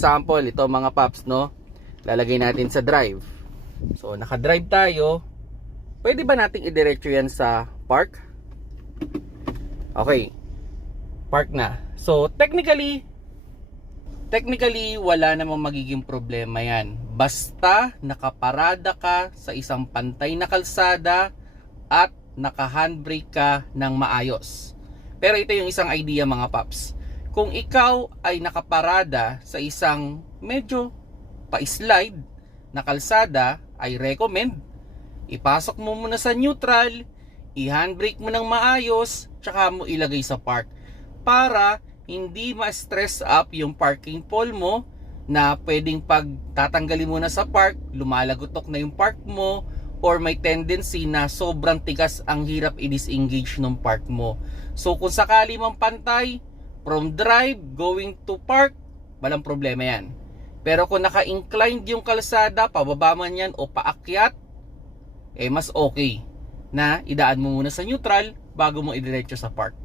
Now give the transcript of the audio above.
example, ito mga paps, no? Lalagay natin sa drive. So, naka-drive tayo. Pwede ba nating idiretso yan sa park? Okay. Park na. So, technically, wala namang magiging problema yan. Basta nakaparada ka sa isang pantay na kalsada at naka-handbrake ka ng maayos. Pero ito yung isang idea mga paps. Kung ikaw ay nakaparada sa isang medyo pa-slide na kalsada, ay recommend ipasok mo muna sa neutral, i-handbrake mo ng maayos, tsaka mo ilagay sa park para hindi ma-stress up yung parking pole mo na pwedeng pag tatanggalin mo na sa park, lumalagotok na yung park mo or may tendency na sobrang tigas ang hirap i-disengage ng park mo. So kung sakali mang pantay, from drive going to park, walang problema yan. Pero kung naka-inclined yung kalsada, pababa man yan o paakyat, mas okay na idaan mo muna sa neutral bago mo idiretso sa park.